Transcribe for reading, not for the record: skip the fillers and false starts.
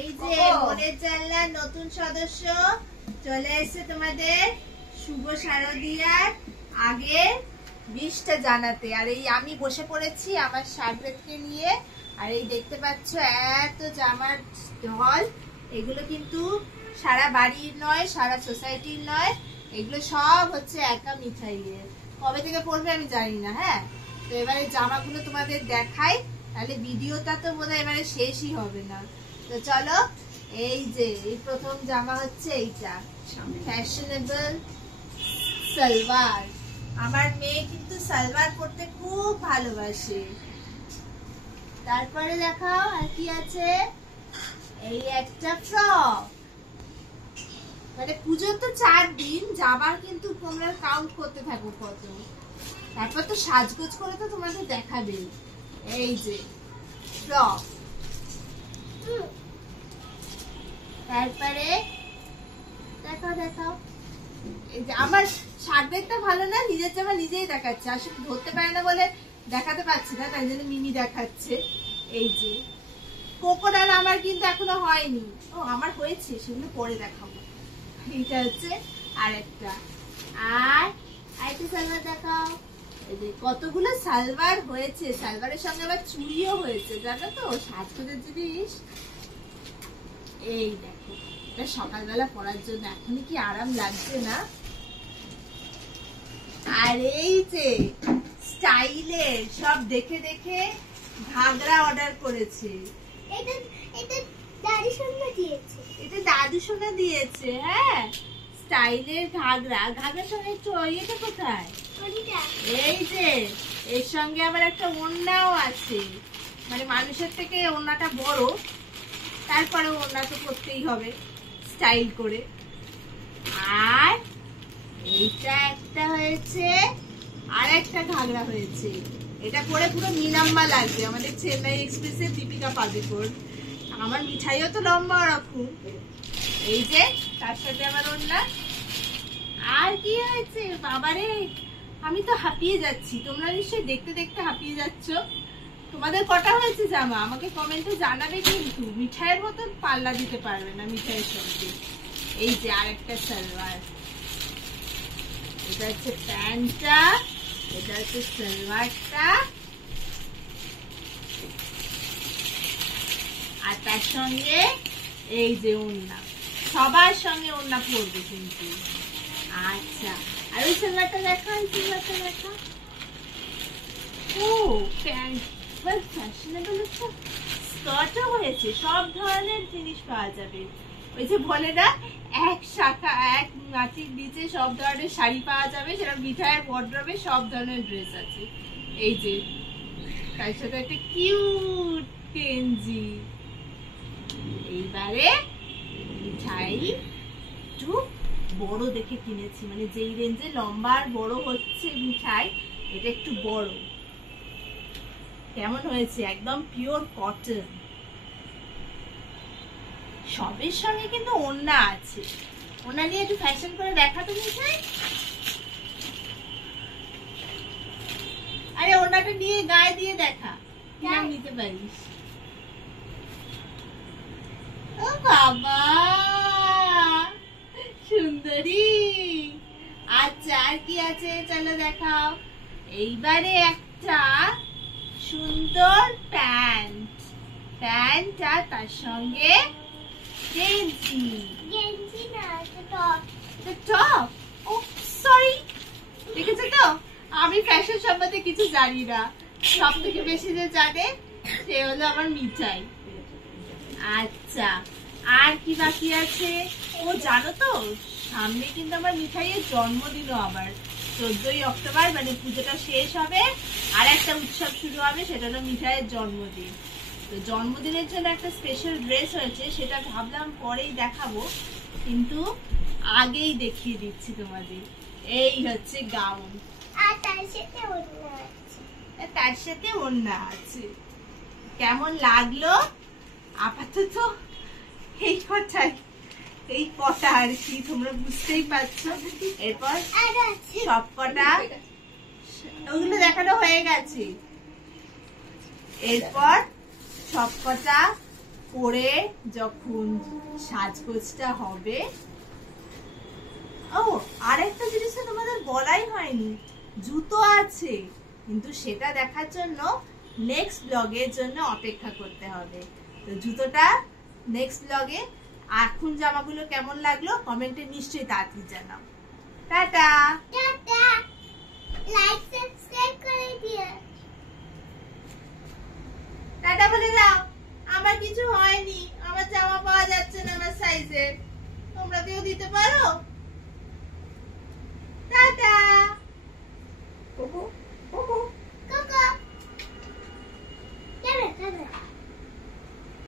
এই যে মনের জানলার নতুন সদস্য চলে এসেছে তোমাদের শুভ শারদিয়ার আগে বিশটা জানাতে। আর এই আমি বসে পড়েছি আমার শাগরেদকে নিয়ে। আর এই দেখতে পাচ্ছ এত জামার ঢল, এগুলো কিন্তু সারা বাড়ির নয়, সারা সোসাইটির নয়, এগুলো সব হচ্ছে একা মিঠাইয়ের। কবে থেকে পড়বে আমি জানি না। হ্যাঁ, তো এবারে জামাগুলো তোমাদের দেখাই, তাহলে ভিডিওটা তো বোধহয় এবারে শেষই হবে না। তো চলো, এই যে এই প্রথম জামা হচ্ছে এইটা, ফ্যাশনেবল সালোয়ার। আমার মেয়ে কিন্তু সালোয়ার পরতে খুব ভালোবাসে। তারপরে দেখাও আর কি আছে, এই একটা ফ্রক। মানে পুজোর তো 4 দিন, জামা কিন্তু তোমরা কাউন্ট করতে থাকো কত। তারপর তো সাজগোজ করে তো তোমাদের দেখাবে। এই যে ফ্রক, তারপরে দেখাও দেখাও। এই যে আমার শার্টটা ভালো না, নিজের জামা নিজেই দেখাচ্ছে, আসলে ধরতে পারে না বলে দেখাতে পাচ্ছি না, তাই জন্য মিমি দেখাচ্ছে। এই যে কোকোডাল আমার কিন্তু এখনো হয়নি, ও আমার হয়েছে, সেগুলো পরে দেখাবো। এইটা হচ্ছে আরেকটা। আর আরেকটা সালোয়ার দেখাও। এই যে কতগুলো সালোয়ার হয়েছে, সালোয়ারের সঙ্গে আবার চুড়িও হয়েছে, জানো তো, সাজগোজের জিনিস। এই দেখো, এটা সকালবেলা পরার জন্য, এখনই কি আরাম লাগছে না। আর এই যে স্টাইলের সব দেখে দেখে ঘাগরা অর্ডার করেছে। এটা দাদু সোনা দিয়েছে, এটা দাদু সোনা দিয়েছে। হ্যাঁ, স্টাইলের ঘাগরা। ঘাগরার সঙ্গে একটু ইয়েটা কোথায়, এই যে এর সঙ্গে আবার একটা ওড়নাও আছে, মানে মানুষের থেকে ওড়নাটা বড়, তারপরে ওড়না তো করতেই হবে স্টাইল করে। আর এইটা একটা হয়েছে, আর একটা ঘাগরা হয়েছে। এটা পরে পুরো মিনাম্মা লাগবে, আমাদের চেন্নাই এক্সপ্রেসের দীপিকা পাদুকোণ। আমার মিঠাইও তো লম্বা ওরকম। এই যে তার সাথে আমার ওড়না। আর কি হয়েছে বাবারে, আমি তো হাঁপিয়ে যাচ্ছি, তোমরা নিশ্চয়ই দেখতে দেখতে হাঁপিয়ে যাচ্ছ। তোমাদের কটা হয়েছে জামা আমাকে কমেন্টে জানাবে, কিন্তু মিঠাইয়ের মতন পাল্লা দিতে পারবে না মিঠাইয়ের সঙ্গে। এই যে আরেকটা সালোয়ার, এটা হচ্ছে প্যান্টটা, এটা হচ্ছে সালোয়ারটা, আর তার সঙ্গে এই যে ওড়না। সবার সঙ্গে ওড়না পরবে কিন্তু। আচ্ছা, আর ওই সালোয়ারটা দেখা, ওই সালোয়ারটা দেখা। ও প্যান্ট ফ্যাশনেবল একটা স্কার্টও হয়েছে, সব ধরনের জিনিস পাওয়া যাবে। ওই যে বলে না, এক শাখা এক মাটির নিচে সব ধরনের শাড়ি পাওয়া যাবে, সেটা মিঠাইয়ের ওয়ার্ড্রবে সব ধরনের ড্রেস আছে। এই যে তার সাথে একটা কিউট গেঞ্জি। এইবারে মিঠাই একটু বড় দেখে কিনেছি, মানে যেই রেঞ্জে লম্বা আর বড় হচ্ছে মিঠাই, এটা একটু বড়। কেমন হয়েছে, একদম পিওর কটন। সবের সঙ্গে কিন্তু ওড়না আছে, ওড়না নিয়ে একটু ফ্যাশন করে দেখাতে মিঠাই। আরে ওড়নাটা নিয়ে গায়ে দিয়ে দেখা, কিরম নিতে পারিস। ও বাবা সুন্দরী। আচ্ছা, আর কি আছে চলো দেখাও। এইবারে একটা সুন্দর প্যান্ট, প্যান্ট আর তার সঙ্গে গেঞ্জি। গেঞ্জি না, টপ। টপ, ও সরি, দেখেছো তো আমি ফ্যাশন সম্বন্ধে কিছু জানি না, সব থেকে বেশি যে জানে সে হলো আমার মিঠাই। আচ্ছা, আর কি বাকি আছে, ও জানো তো সামনে কিন্তু আমার মিঠাইয়ের জন্মদিনও, আবার 14ই অক্টোবর, মানে পুজোটা শেষ হবে আর একটা উৎসব শুরু হবে, সেটা হলো মিঠাইয়ের জন্মদিন। তো জন্মদিনের জন্য একটা স্পেশাল ড্রেস হয়েছে, সেটা ভাবলাম পরেই দেখাবো, কিন্তু আগেই দেখিয়ে দিচ্ছি তোমাদের। এই হচ্ছে গাউন, আর তার সাথে ওড়না আছে, তার সাথে ওড়না আছে। কেমন লাগলো আপাতত এই কথাই, এই কটা আর কি, তোমরা বুঝতেই পারছো। এরপর সব কটা ওগুলো দেখানো হয়ে গেছে, এরপর সব কটা পরে যখন সাজগোজটা হবে। ও আরেকটা জিনিস তো তোমাদের বলাই হয়নি, জুতো আছে, কিন্তু সেটা দেখার জন্য নেক্সট ব্লগের জন্য অপেক্ষা করতে হবে। তো জুতোটা নেক্সট ব্লগে। এখন জামাগুলো কেমন লাগলো কমেন্টে নিশ্চয়ই তাড়াতাড়ি জানাও। টাটা টাটা, লাইক সাবস্ক্রাইব করে দিও। টাটা বলে দাও। আমার কিছু হয়নি, আমার জামা পাওয়া যাচ্ছে না আমার সাইজের, তোমরা কেউ দিতে পারো?